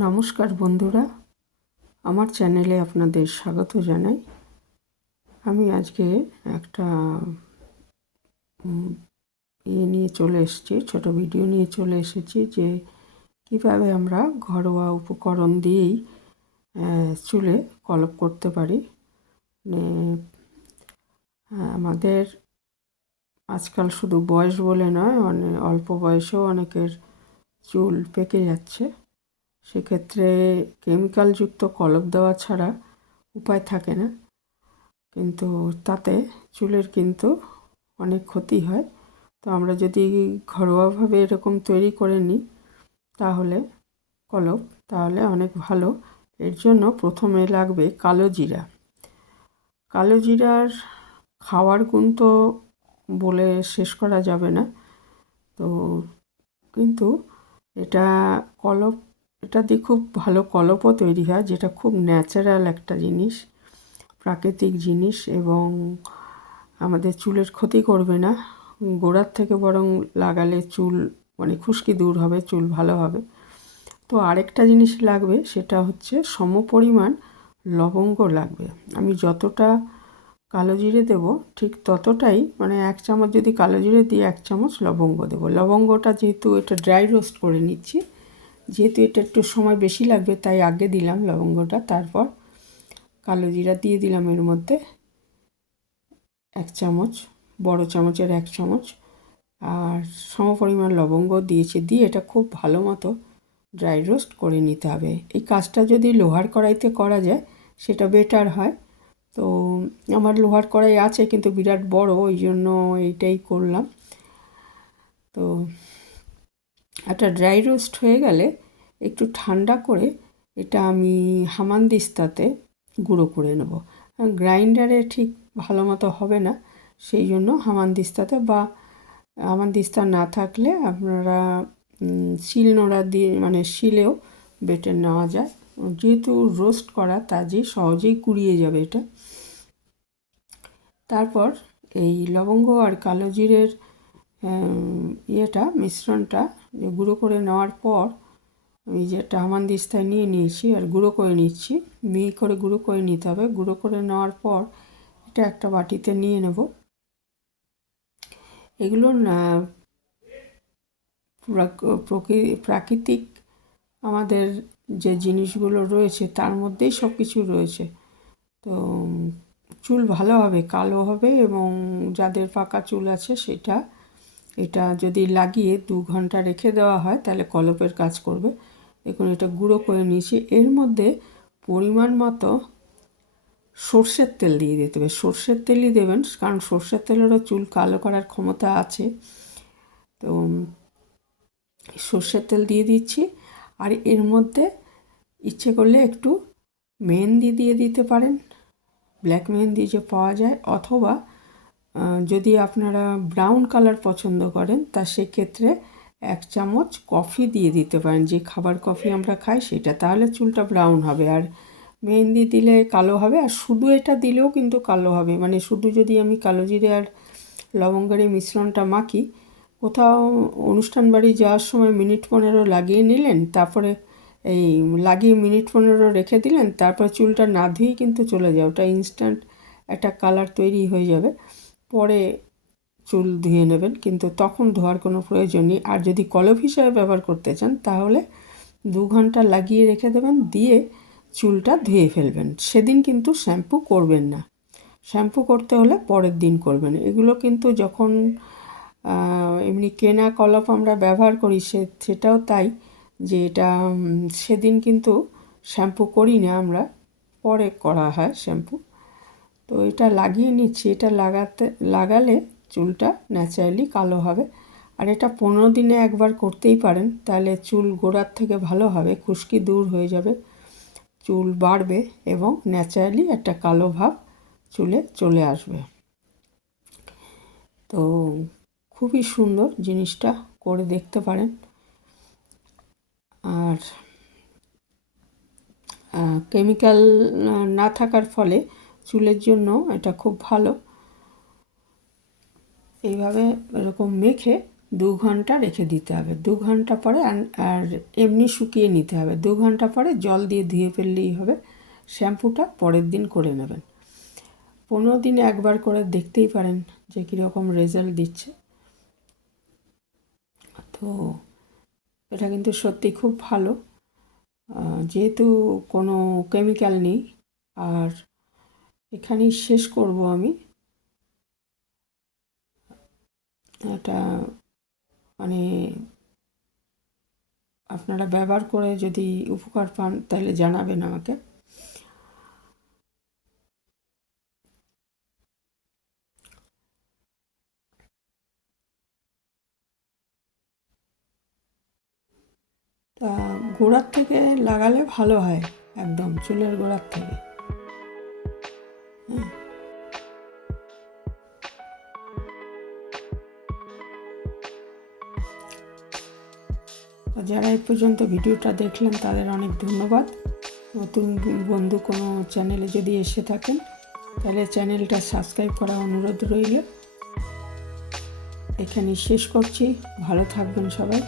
নমস্কার বন্ধুরা, আমার চ্যানেলে আপনাদের স্বাগত জানাই। আমি আজকে একটা নিয়ে চলে এসেছি, ছোট ভিডিও নিয়ে চলে এসেছি যে কিভাবে আমরা ঘরোয়া উপকরণ দিয়েই চুলে কলপ করতে পারি। আমাদের আজকাল শুধু বয়স বলে নয়, অল্প বয়সেও অনেকের চুল পেকে যাচ্ছে। সেক্ষেত্রে কেমিক্যালযুক্ত কলপ দেওয়া ছাড়া উপায় থাকে না, কিন্তু তাতে চুলের কিন্তু অনেক ক্ষতি হয়। তো আমরা যদি ঘরোয়াভাবে এরকম তৈরি করে নিই তাহলে কলপ, তাহলে অনেক ভালো। এর জন্য প্রথমে লাগবে কালো জিরা। কালো জিরার খাওয়ার গুণ তো বলে শেষ করা যাবে না। তো কিন্তু এটা কলপ, এটা দিয়ে খুব ভালো কলপও তৈরি হয়, যেটা খুব ন্যাচারাল একটা জিনিস, প্রাকৃতিক জিনিস, এবং আমাদের চুলের ক্ষতি করবে না। গোড়ার থেকে বরং লাগালে চুল খুশকি দূর হবে, চুল ভালো হবে। তো আরেকটা জিনিস লাগবে, সেটা হচ্ছে সমপরিমাণ লবঙ্গ লাগবে। আমি যতটা কালো জিরে দেবো ঠিক ততটাই, 1 চামচ যদি কালো জিরে দিই 1 চামচ লবঙ্গ দেবো। লবঙ্গটা যেহেতু এটা ড্রাই রোস্ট করে নিচ্ছি, যেহেতু এটা একটু সময় বেশি লাগবে তাই আগে দিলাম লবঙ্গটা। তারপর কালো জিরা দিয়ে দিলাম এর মধ্যে 1 চামচ, বড় চামচের 1 চামচ, আর সমপরিমাণ লবঙ্গ দিয়েছি। দিয়ে এটা খুব ভালো মতো ড্রাই রোস্ট করে নিতে হবে। এই কাজটা যদি লোহার কড়াইতে করা যায় সেটা বেটার হয়। তো আমার লোহার কড়াই আছে কিন্তু বিরাট বড়, ওই জন্য এইটাই করলাম। তো একটা ড্রাই রোস্ট হয়ে গেলে একটু ঠান্ডা করে এটা আমি হামানদিস্তাতে গুঁড়ো করে নেব। গ্রাইন্ডারে ঠিক ভালো মতো হবে না, সেই জন্য হামানদিস্তাতে, বা হামানদিস্তা না থাকলে আপনারা শিলনোড়া দিয়ে শিলেও বেটে নেওয়া যায়। যেহেতু রোস্ট করা যে সহজেই গুঁড়িয়ে যাবে এটা। তারপর এই লবঙ্গ আর কালো জিরের মিশ্রণটা গুঁড়ো করে নেওয়ার পর আমি যেটা হামানদিস্তায় নিয়ে নিয়েছি আর গুঁড়ো করে নিচ্ছি, মিহি করে গুঁড়ো করে নিতে হবে। গুঁড়ো করে নেওয়ার পর এটা একটা বাটিতে নিয়ে নেব। এগুলো প্রাকৃতিক আমাদের যে জিনিসগুলো রয়েছে তার মধ্যেই সব কিছু রয়েছে। তো চুল ভালো হবে, কালো হবে, এবং যাদের পাকা চুল আছে এটা যদি লাগিয়ে 2 ঘন্টা রেখে দেওয়া হয় তাহলে কলপের কাজ করবে। এখন এটা গুঁড়ো করে নিয়েছি। এর মধ্যে পরিমাণ মতো সর্ষের তেল দিয়ে দিতে হবে। সর্ষের তেলই দেবেন, কারণ সর্ষের তেলেরও চুল কালো করার ক্ষমতা আছে। তো সর্ষের তেল দিয়ে দিচ্ছি। আর এর মধ্যে ইচ্ছে করলে একটু মেহেন্দি দিয়ে দিতে পারেন, ব্ল্যাক মেহেন্দি যে পাওয়া যায়, অথবা যদি আপনারা ব্রাউন কালার পছন্দ করেন তা সেক্ষেত্রে 1 চামচ কফি দিয়ে দিতে পারেন, যে খাবার কফি আমরা খাই সেটা, তাহলে চুলটা ব্রাউন হবে। আর মেহেন্দি দিলে কালো হবে, আর শুধু এটা দিলেও কিন্তু কালো হবে। শুধু যদি আমি কালো জিরে আর লবঙ্গের মিশ্রণটা মাখি, কোথাও অনুষ্ঠান বাড়ি যাওয়ার সময় মিনিট 15 লাগিয়ে নিলেন, তারপরে এই লাগিয়ে মিনিট 15 রেখে দিলেন, তারপর চুলটা না ধুয়েই কিন্তু চলে যায়, ওটা ইনস্ট্যান্ট একটা কালার তৈরি হয়ে যাবে। পরে চুল ধুয়ে নেবেন, কিন্তু তখন ধোয়ার কোনো প্রয়োজন নেই। আর যদি কলপ হিসাবে ব্যবহার করতে চান তাহলে 2 ঘন্টা লাগিয়ে রেখে দেবেন, দিয়ে চুলটা ধুয়ে ফেলবেন। সেদিন কিন্তু শ্যাম্পু করবেন না, শ্যাম্পু করতে হলে পরের দিন করবেন। এগুলো কিন্তু যখন এমনি কেনা কলপ আমরা ব্যবহার করি সেটাও তাই, যে এটা সেদিন কিন্তু শ্যাম্পু করি না আমরা, পরে করা হয় শ্যাম্পু। তো এটা লাগিয়ে নিচ্ছি। এটা লাগালে চুলটা ন্যাচারালি কালো হবে। আর এটা 15 দিনে একবার করতেই পারেন, তাহলে চুল গোড়ার থেকে ভালো হবে, খুশকি দূর হয়ে যাবে, চুল বাড়বে, এবং ন্যাচারালি একটা কালো ভাব চুলে চলে আসবে। তো খুবই সুন্দর, জিনিসটা করে দেখতে পারেন। আর কেমিক্যাল না থাকার ফলে চুলের জন্য এটা খুব ভালো। এইভাবে এরকম মেখে 2 ঘন্টা রেখে দিতে হবে। 2 ঘন্টা পরে আর এমনি শুকিয়ে নিতে হবে। 2 ঘন্টা পরে জল দিয়ে ধুয়ে ফেললেই হবে। শ্যাম্পুটা পরের দিন করে নেবেন। 15 দিনে একবার করে দেখতেই পারেন যে কীরকম রেজাল্ট দিচ্ছে। তো এটা কিন্তু সত্যি খুব ভালো, যেহেতু কোনো কেমিক্যাল নেই। আর এখানেই শেষ করব আমি। এটা মানে আপনারা ব্যবহার করে যদি উপকার পান তাহলে জানাবেন আমাকে। তা গোড়ার থেকে লাগালে ভালো হয়, একদম চুলের গোড়ার থেকে। হ্যাঁ, যারা এই পর্যন্ত ভিডিওটা দেখলেন তাদের অনেক ধন্যবাদ। নতুন বন্ধু কোনো চ্যানেলে যদি এসে থাকেন তাহলে চ্যানেলটা সাবস্ক্রাইব করার অনুরোধ রইল। এখানেই শেষ করছি। ভালো থাকবেন সবাই।